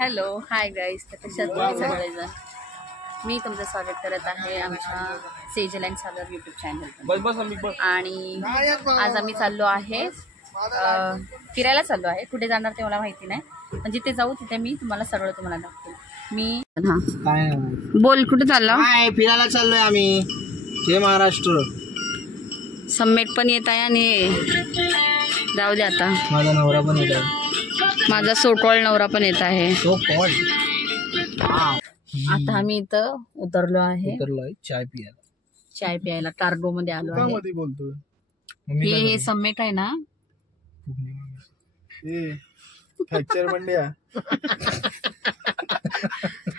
Hello hi guys, तर कशात तुम्ही सगळेजण. मी तुमचं स्वागत करत आहे आमच्या Sejal and Sagar YouTube channel. आणि आज आम्ही चाललो आहे फिरायला चाललो आहे. कुठे जाणार ते मला माहिती नाही, पण जिथे जाऊ तिथे मी तुम्हाला सगळं दाखवते. मी बोल, कुठे चाललो? फिरायला चाललोय आम्ही. जय महाराष्ट्र. सम्मेट पण येत आहे आणि जाऊ दे आता, माझा नवरा पण येत आहे. माझा सोटवळ नवरा पण येत आहे. आता आम्ही इथं उतरलोय चाय प्यायला कार्गो मध्ये आलो आहे. हे सम्मेट आहे ना, फ्रॅक्चर मंड्या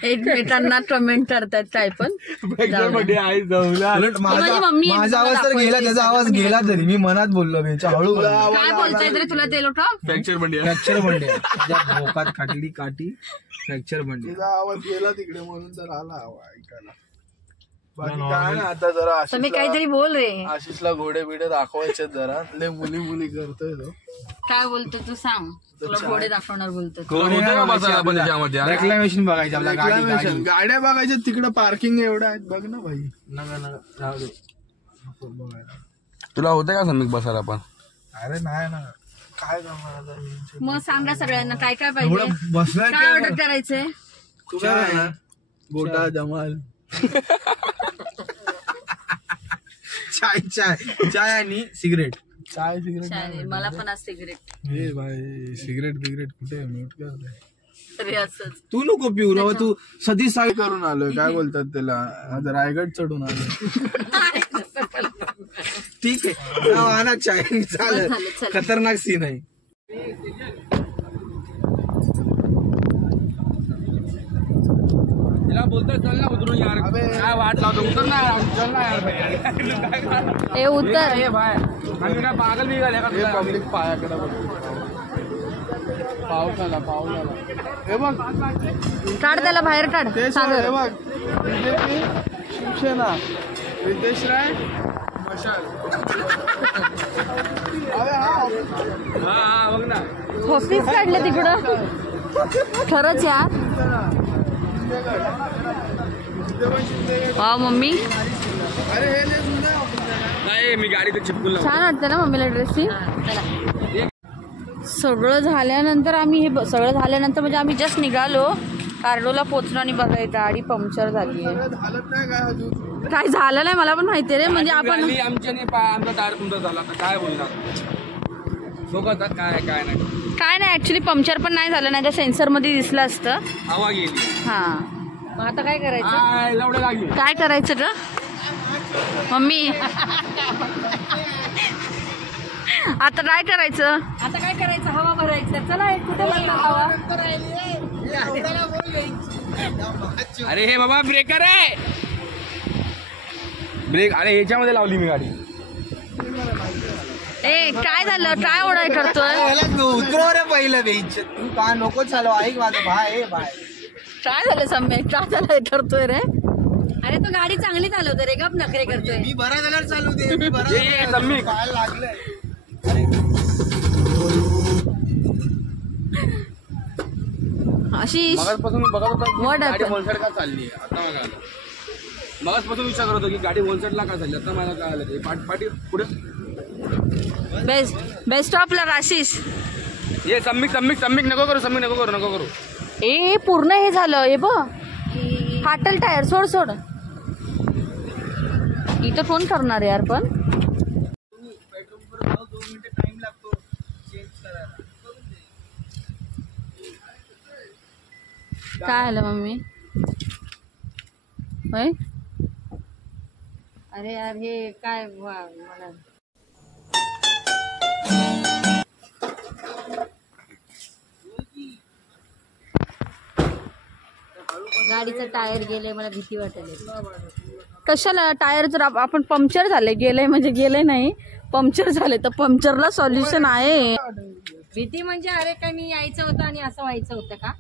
एकमेकांना कमेंट करतात काय पण. माझा आवाज तर गेला, त्याचा आवाज गेला तरी मी मनात बोललो. हळू काय बोलताय रे तुला ते लोक? फ्रॅक्चर मंड्या भोकात काटली काठी. फ्रॅक्चर मंड्या आवाज गेला तिकडे म्हणून तर आला ऐकायला. बाकी काय ना, आता जरा मी काहीतरी बोल रे. आशिषला घोडे बिडे दाखवायचे जरा. लय मुली करतोय तो. काय बोलतो तू सांग. तुला घोडे दाखवणार बोलतो. रेक्लामेशन बघायचं आपल्याला. गाड्या बघायच्या तिकडे. पार्किंग एवढं आहेत बघ ना भाई. तुला होतं का समीक बसायला पण? अरे नाही ना, काय करणार. मग सांगा सगळ्यांना काय काय पाहिजे, बसलाय काय ऑर्डर करायचंय. तू काय ना, गोटा जमाल. चाय आणि सिगरेट. चाय सिगरेट मला पण आज सिगरेट. हे भाई, सिगरेट बिगरेट कुठे म्यूट करते. तरी असंच तू नको पिऊ राव. तू सदी साई करून आलोय. काय बोलतात त्याला, आज रायगड चढून आलोय. ठीक आहे ना, चाय चालेल. खतरनाक सीन आहे. बोलतोय चल ना उतरून यार. काय वाट लावतो, उतर ना चल ना यार. ए उतर. हे भाई आम्ही काय पागल निघाले का? पब्लिक पायाकडे बघ. पाऊस आला. हे बघ, काढ त्याला बाहेर काढ. हे बघ, बीजेपी शिवसेना रितेश राय मशाल. हा बघ ना, ऑफिस काढलं तिकडं. खरंच यार. वा मम्मी, अरे हे नाही मी गाडी तर चिपकून छान वाटतं ना मम्मीला ड्रेसची. सगळं झाल्यानंतर म्हणजे आम्ही जस्ट निघालो. कार्डोला पोचलो आणि बघा गाडी पंक्चर झाली आहे. हालत नाही काय अजून. काय झालं नाही मला पण माहिती रे. म्हणजे आपण आमच्या आमचा टायर तुमचा झाला तर काय बोलणार सोबत. काय नाही ऍक्च्युली पंक्चर पण नाही झालं, नाही तर सेन्सर मध्ये दिसलं असतं. हवा गेली. हा, मग आता काय करायचं? एवढं लागली. काय करायचं ग मम्मी? आता काय करायचं? हवा भरायचं. चला कुठे भरणार हवा? अरे हे बाबा ब्रेकर आहे. ब्रेक अरे ह्याच्यामध्ये लावली मी गाडी. ए काय झालं? काय ओढाय करतोय? उतरव रे पहिलं बेंच. तू का नको चालव. ऐक माझं भाय. काय झालं सम्यक? काय झालं करतोय रे? अरे तो गाडी चांगली चालवतो रे. गप नखरे करतोय. मी बरा झाल्यावर चालू दे. मी बरा काय लागलंय. आशिष मगाचपासून बघत होता What गाडी happened? होलसेल का चालली. आता मला आलं. मगाचपासून विचार करत होतो की गाडी होलसेलला का चालली. आता मला काय आलं. पाठी पुढे बेस्ट ऑफ लक आशिष. ये सम्मिक नको करू. ए पूर्ण हे झालं. हे बघ, फाटल टायर. सोड. इथं फोन करणार यार. पण काय आलं मम्मी? होय. अरे यार हे काय मला गाडीचं टायर गेलंय. मला भीती वाटायला. कशाला टायर? जर आपण पंक्चर झालंय, गेलंय म्हणजे गेलंय नाही, पंक्चर झालंय तर पंक्चरला सॉल्युशन आहे. भीती म्हणजे अरे काय मी यायचं होतं आणि असं व्हायचं होतं का?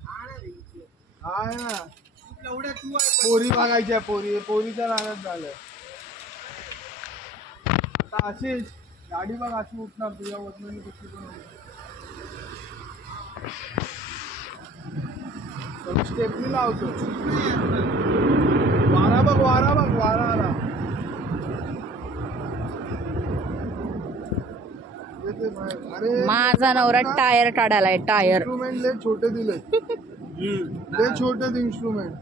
पोरी बघायच्या. पोरीचा राहत झालं. आशिष गाडी बघ अशी उठणार तुझ्या वजनाने कशी पण. स्टेपनी लावतो. वारा बघ वारा आला. अरे माझा नवरा टायर काढायलाय. टायर इन्स्ट्रुमेंट लय छोटे दिले. लय छोटे इन्स्ट्रुमेंट.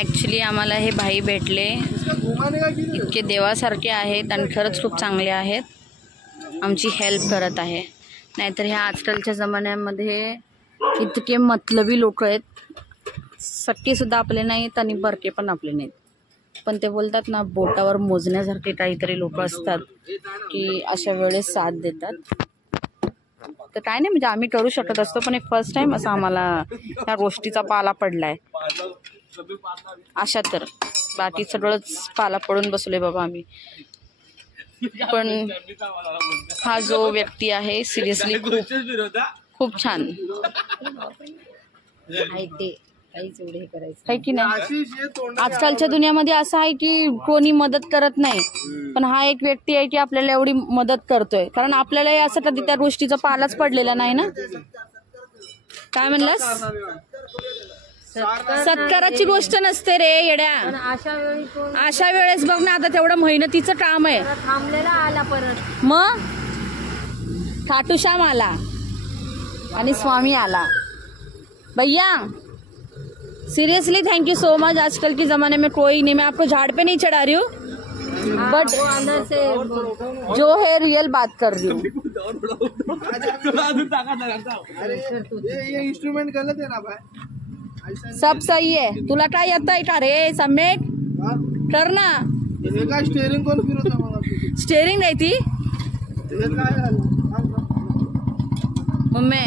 ऍक्च्युली आम्हाला हे भाई भेटले, घुमाने का किती इतके देवासारखे आहेत आणि खरंच खूप चांगले आहेत. आमची हेल्प करत आहे. नाहीतर ह्या आजकालच्या जमान्यामध्ये इतके मतलबी लोक आहेत. सख्खे सुद्धा आपले नाहीत आणि बरके पण आपले नाहीत. पण ते बोलतात ना, बोटावर मोजण्यासारखे काहीतरी लोक असतात की अशा वेळेस साथ देतात. तर काय नाही, म्हणजे आम्ही करू शकत असतो, पण एक फर्स्ट टाइम असं आम्हाला या गोष्टीचा पाला पडलाय. अशा तर बाकी सगळंच पाला पडून बसलोय बाबा आम्ही. पण हा जो व्यक्ती आहे सिरियसली खूप छान आहे की नाही. आजकालच्या दुनियामध्ये असं आहे की कोणी मदत करत नाही, पण हा एक व्यक्ती आहे की आपल्याला एवढी मदत करतोय. कारण आपल्यालाही असं कधी त्या गोष्टीचा पालाच पडलेला नाही ना. काय म्हणलास? सत्काराची गोष्ट नसते रे येड्या. अशा वेळेस बघ ना, आता तेवढं मेहनतीचं काम आहे. थांबलेला आला परत. मग खाटूश्याम आला आणि स्वामी आला. भैया seriously thank you so much. आजकल के ज़माने में कोई नहीं, मैं आपको झाड़ पे नहीं चढ़ा रही हूँ, बट अंदर से जो है रियल बात कर रही हूँ. ये इंस्ट्रुमेंट गलत है ना भाई. सब सही है. तुला काय येतंय का रे सम्यक? कर ना. हे काय स्टेअरिंग कोण फिरवतं मला? स्टेअरिंग नाही ती हे काय झालं? मम्मी.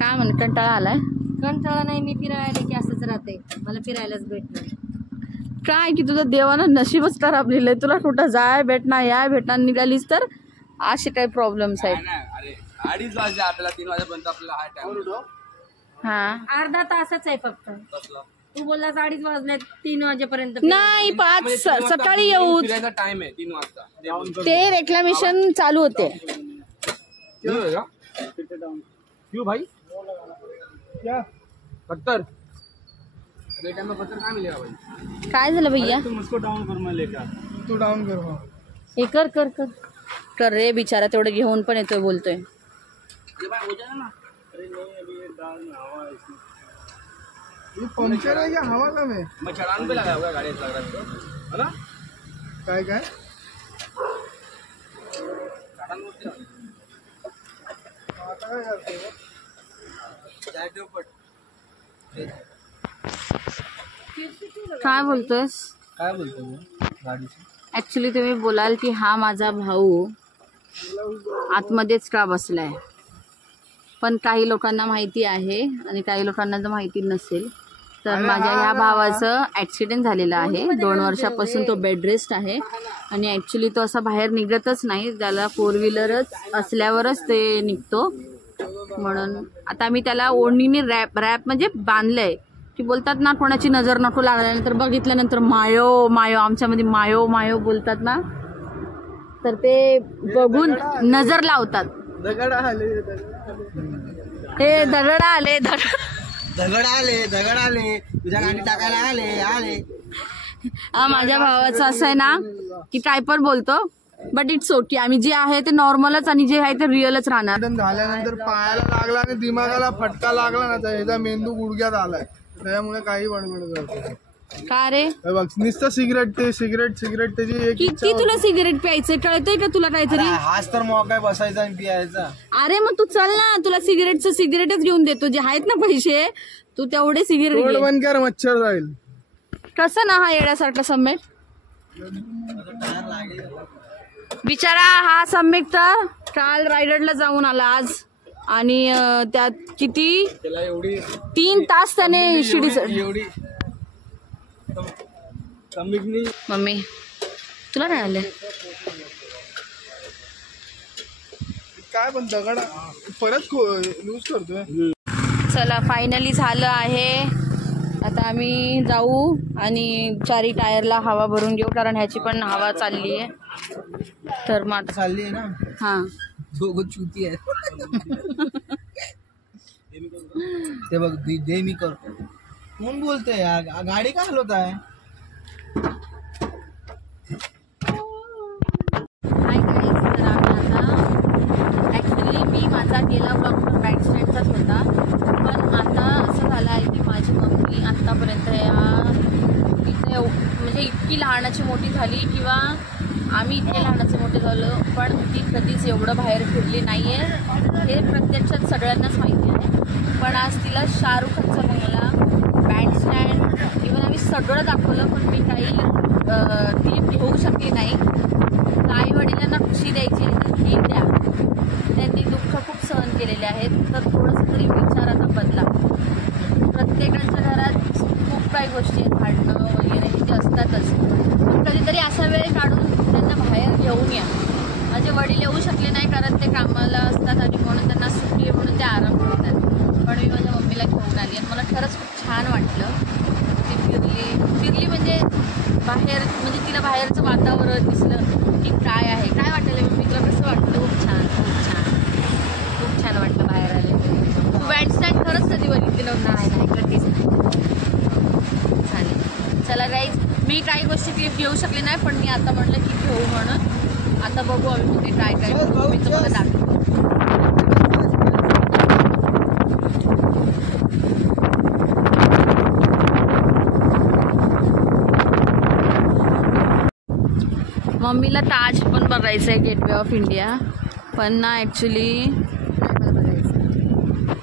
काय म्हण, कंटाळा आलाय? कंटाळा नाही, मी फिरायला की असंच राहते. मला फिरायलाच भेटणार. काय की तुझं देवानं नशीबच खराब लिहिलंय. तुला कुठं जाय भेटणार, याय भेटणार निघालीस तर असे काही प्रॉब्लेम्स आहेत. अरे 2:30 वाजले आपल्याला, 3 वाजेपर्यंत आपल्याला हा टाइम. हा अर्धा तासच आहे फक्त. तू बोलला 2:30 वाजले, 3 वाजेपर्यंत. नाही 5 सकाळी येऊ. फिरायचा टाइम आहे 3 वाजता. ते रेक्लामेशन चालू होते. क्यों भाई? क्या पत्थर बेटा में पत्थर कहाँ मिलेगा भाई? काय झालं भैया? तू डाऊन कर मग. हे कर कर कर कर रे बिचारा. तेवढं घेऊन पण येतोय, बोलतोय. ये भाई हो जाएगा ना. ये पंक्चर है या हवा कम है? मैं चढ़ान पे लगा हुआ गाड़ी, लग रहा है मेरे को, है ना? काय चढ़ान बोलते हैं. आता काय करतोय? जायचं ऊपर. काय बोलतोयस? काय बोलतो गाडीचं? ऍक्च्युली तुम्ही बोलाल की हा माझा भाऊ आतमध्येच का बसलाय, पण काही लोकांना माहिती आहे आणि काही लोकांना जर माहिती नसेल तर माझ्या ह्या भावाचं ॲक्सिडेंट झालेलं आहे. 2 वर्षापासून तो बेड रेस्ट आहे आणि ॲक्च्युली तो असा बाहेर निघतच नाही. त्याला 4 व्हीलरच असल्यावरच ते निघतो. म्हणून आता मी त्याला ओढणीने रॅप म्हणजे बांधलंय की बोलतात ना, कोणाची नजर नको लागल्यानंतर बघितल्यानंतर मायो मायो, आमच्यामध्ये मायो मायो बोलतात ना, तर ते बघून नजर लावतात. दगड आले हे दगड आले दगड आले तुझ्या गाडी टाकायला आले. हा माझ्या भावाचं असं आहे ना की काय पण बोलतो, बट इट्स ओके. आम्ही जे आहे ते नॉर्मलच आणि जे आहे ते रिअलच राहणार. झाल्यानंतर पायाला लागला आणि दिमागाला फटका लागला ना, तर ह्याचा मेंदू गुडघ्यात आलाय. त्यामुळे काही बडबड करतो. का रे? बघ नुसतं सिगरेट त्याची एक किती तुला सिगरेट प्यायचंय, कळतंय का तुला काहीतरी? हाच तर मौका आहे बसायचा आणि पियायचा. अरे मग तू चल ना, तुला सिगरेटच घेऊन देतो. जे आहेत ना पैसे, तू तेवढे सिगरेट घे. बंद कर, मच्छर जाईल. कसं ना हा येण्यासारखा सम्यक बिचारा. हा सम्यक तर काल रायगडला जाऊन आला आज, आणि त्यात किती 3 तास त्याने शिडी मम्मी तुला काय आलं? काय पण दगड परत लूज करतोय. चला फायनली झालं आहे. आता आम्ही जाऊ आणि 4 टायरला हवा भरून घेऊ, कारण ह्याची पण हवा चालली आहे. तर मग आता चालली आहे ना. हां दोघं चुती आहे. ते बघ दे मी करतो. कोण बोलतोय गाडी का हलवत आहे? हाय गाईज, तर आम्ही आता ॲक्च्युली मी माझा गेला ब्लॉग पण बॅक स्टँडचाच होता, पण आता असं झालं आहे की माझी मम्मी आत्तापर्यंत इथे म्हणजे इतकी लहानाची मोठी झाली किंवा आम्ही इतके लहानाचे मोठे झालो, पण ती कधीच एवढं बाहेर फिरली नाही आहे हे प्रत्यक्षात सगळ्यांनाच माहिती आहे. पण आज तिला शाहरुख खानचा बंगला, बँडस्टँड, इव्हन आम्ही सगळं दाखवलं, पण मी काही क्लिप घेऊ शकली नाही. आई वडिलांना खुशी द्यायची आहे तर ही द्या. त्यांनी दुःख खूप सहन केलेले आहेत, तर थोडंसं तरी विचार आता बदला. प्रत्येकाच्या घरात खूप काही गोष्टी आहेत, भांडणं वगैरे ते असतातच, पण कधीतरी असा वेळ काढून त्यांना बाहेर घेऊन या. माझे वडील येऊ शकले नाही कारण ते कामाला असतात आणि म्हणून त्यांना सुट्टी आहे म्हणून ते आराम करतात, पण मी माझ्या मम्मीला घेऊन आली आणि मला खरंच खूप छान वाटलं. ती फिरली म्हणजे बाहेर, म्हणजे तिला बाहेरचं वातावरण दिसलं की काय आहे, काय वाटलं मम्मी तुला कसं वाटलं? खूप छान, खूप छान, खूप छान वाटलं बाहेर आले. तू बँडस्टँड खरंच कधी बघितलं? नाही कधीच नाही. चालेल, चला गाईज, मी काही गोष्टी क्लिप घेऊ शकले नाही, पण मी आता म्हटलं की घेऊ म्हणून. आता बघू आम्ही कुठे काय करू, मी तुम्हाला दाखवतो. मम्मीला ताज पण बघायचं आहे, गेटवे ऑफ इंडिया, पण ना ॲक्च्युली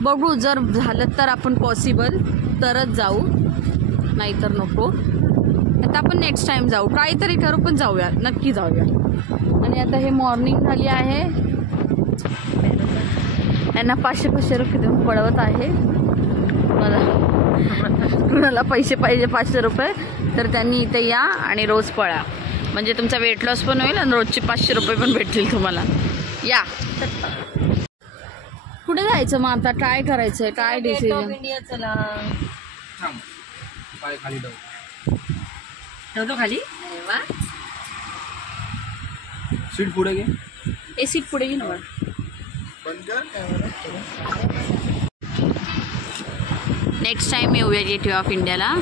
बघू, जर झालं तर आपण पॉसिबल तरच जाऊ, नाहीतर नको. आता आपण नेक्स्ट टाइम जाऊ, काहीतरी करू, पण जाऊया, नक्की जाऊया. आणि आता हे मॉर्निंग झाली आहे, त्यांना 500 रुपये देऊन पळवत आहे. मला कुणाला पैसे पाहिजे 500 रुपये तर त्यांनी इथे या आणि रोज पळा, म्हणजे तुमचा वेट लॉस पण होईल आणि रोजचे 500 रुपये पण भेटतील तुम्हाला. या, कुठे जायचं मग आता? काय करायचं आहे? काय डिसिजन? इंडिया चला. पाय खाली ठेवतो खाली. वा, सीट पुढे घे. ए सीट पुढे घे ना. नेक्स्ट टाइम येऊया गेटवे ऑफ इंडियाला.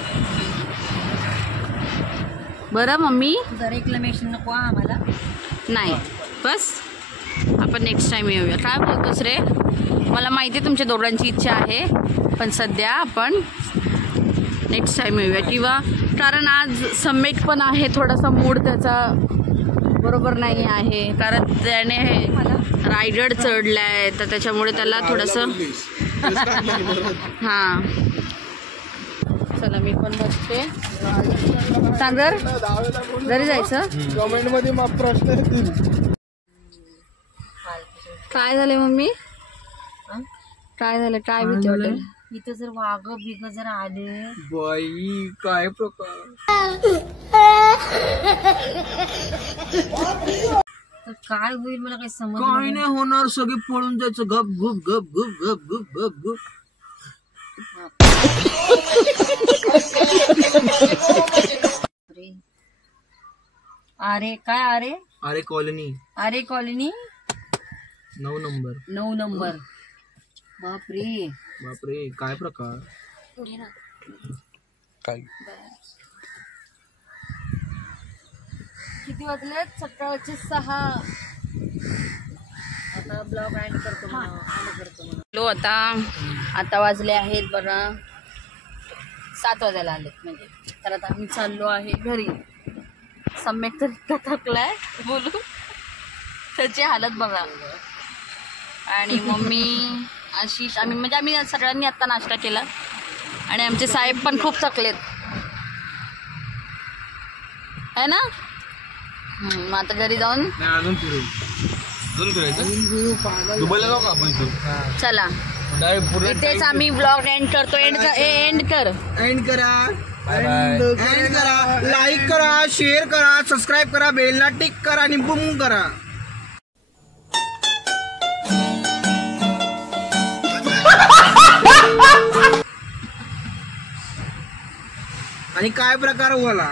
बरं मम्मी? जर रेक्लेमेशन नको आम्हाला. नाही, बस आपण नेक्स्ट टाइम येऊया. काय बोलतोस रे? मला माहिती आहे तुमच्या दोघांची इच्छा आहे, पण सध्या आपण नेक्स्ट टाइम येऊया. किंवा कारण आज समेट पण आहे, थोडासा मूड त्याचा बरोबर नाही आहे, कारण त्याने रायगड चढला आहे, तर त्याच्यामुळे त्याला थोडंसं हां. चला मी पण बसते. सागर घरी जायचं. कमेंट मध्ये मग प्रश्न येतील. काय झालंय मम्मी? काय झालं? काय भीती वाटत? इथं जर वाघ बिग जर आले, बाई काय प्रकार, तर काय होईल मला काही समज काय नाही होणार, सगळे पळून जायचं, गप गुप गप गुप गप गुप गप गुप. अरे काय? अरे अरे कॉलनी, अरे कॉलनी 9 नंबर. 9 नंबर. बापरे, बापरे, काय प्रकार. काय किती वाजले? सकाळचे 6. आता ब्लॉग एंड करतो. लो आता वाजले आहेत बरं 7 वाजायला आलेत, म्हणजे तर आता आम्ही चाललो आहे घरी. सम्यक तर इतका थकलाय बोलू, त्याची हालत बघा. आणि मम्मी, आशिष, आम्ही सगळ्यांनी आत्ता नाश्ता केला आणि आमचे साहेब पण खूप थकलेत आहे ना. मग आता घरी जाऊन अजून फिरायचं. दुबईला जाऊ का आपण? चला, इथेच आम्ही ब्लॉग एंड करतो. एंड करा, लाईक करा, शेअर करा, सबस्क्राईब करा, बेलला टिक करा आणि बुम करा. आणि काय प्रकार बोला.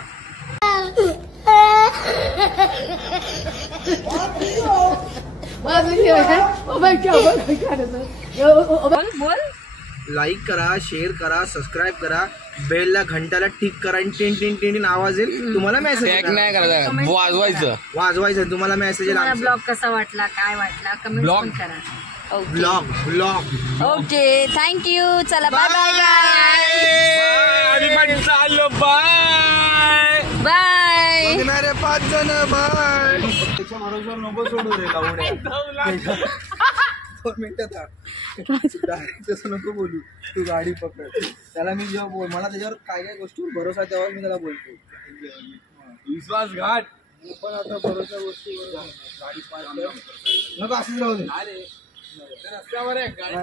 बोल. लाईक करा, शेअर करा, सबस्क्राईब करा, बेलला घंटाला टिक करा आणि टिन टिन टिन टिन आवाज येईल तुम्हाला मेसेज टॅग नाही करायचं, वाजवायचं तुम्हाला मेसेज तुम्हाला येईल. ब्लॉग कसा वाटला, काय वाटला, कमेंट Blog? पण करा. Okay blog okay thank you. चला बाय बाय आणि चाललो बाय. बाय. बघणारे 5 जण बाय. त्याच्या बरोबर नको सोडू रे लावण्या. 2 मिनिटात तसं नको बोलू. तू गाडी पकड. त्याला मी जेव्हा बोल मला त्याच्यावर काय काय गोष्टीवर भरोसा आहे तेव्हा मी त्याला बोलतो. विश्वासघात पण आता भरोसा गोष्टीवर गाडी नको असंच राहू दे. रस्त्यावर आहे गाडी